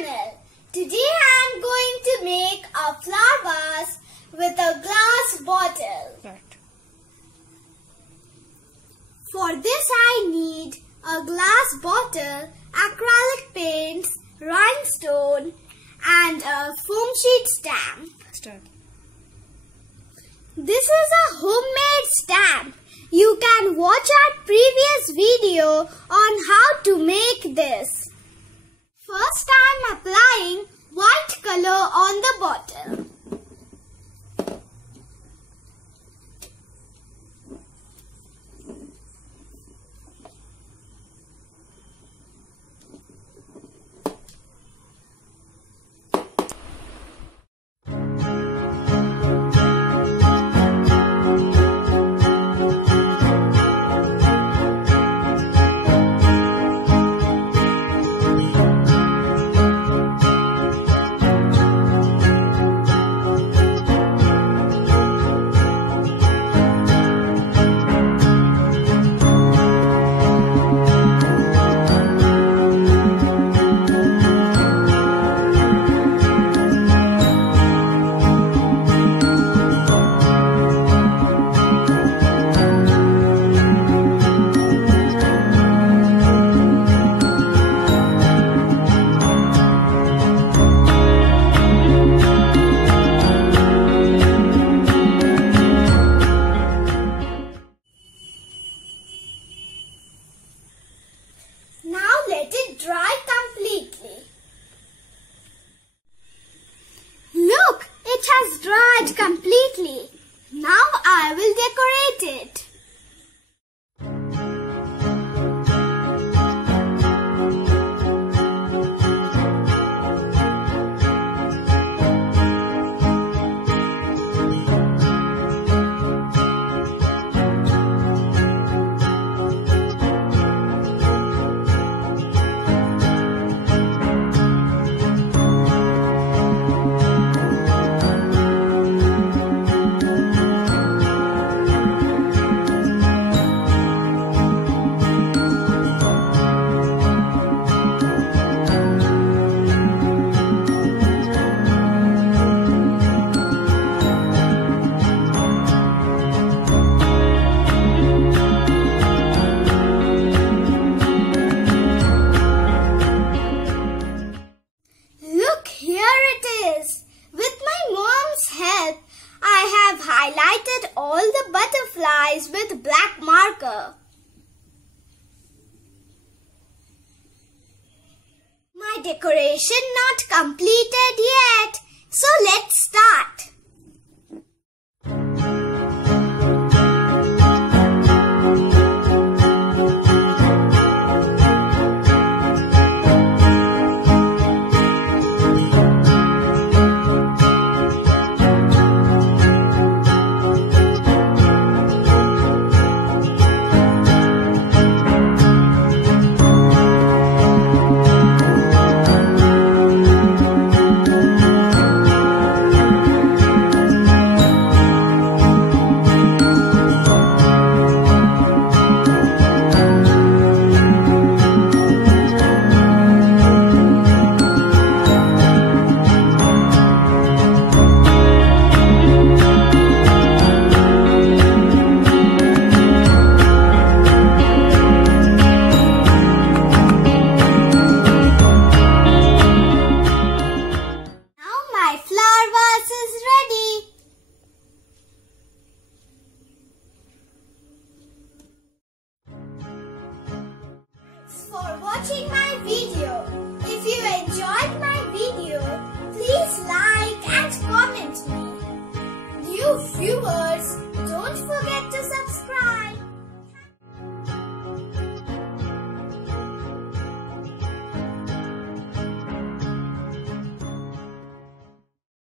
channel. Today I am going to make a flower vase with a glass bottle. Right. For this I need a glass bottle, acrylic paints, rhinestone and a foam sheet stamp. Start. This is a homemade stamp. You can watch our previous video on how to make this. First I am applying white color on the bottle. Now let it dry completely. Look, it has dried completely. Now I will decorate it. Highlighted all the butterflies with black marker. My decoration not completed yet, so let's start. For watching my video. If you enjoyed my video, please like and comment me. New viewers